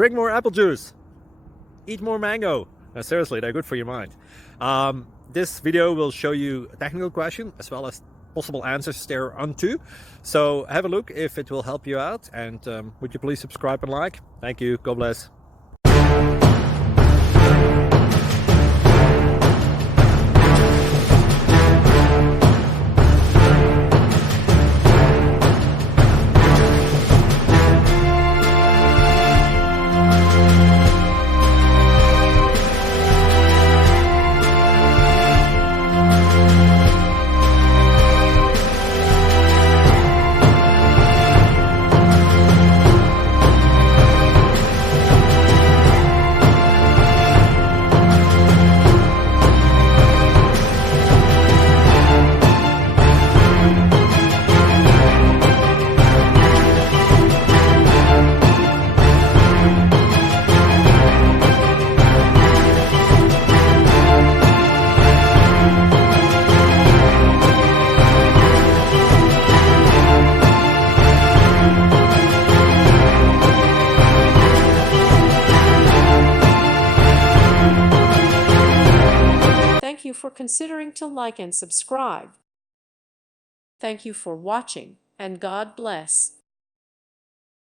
Drink more apple juice. Eat more mango. No, seriously, they're good for your mind. This video will show you a technical question as well as possible answers thereunto. So have a look if it will help you out, and would you please subscribe and like? Thank you. God bless. Thank you for considering to like and subscribe. Thank you for watching, and God bless.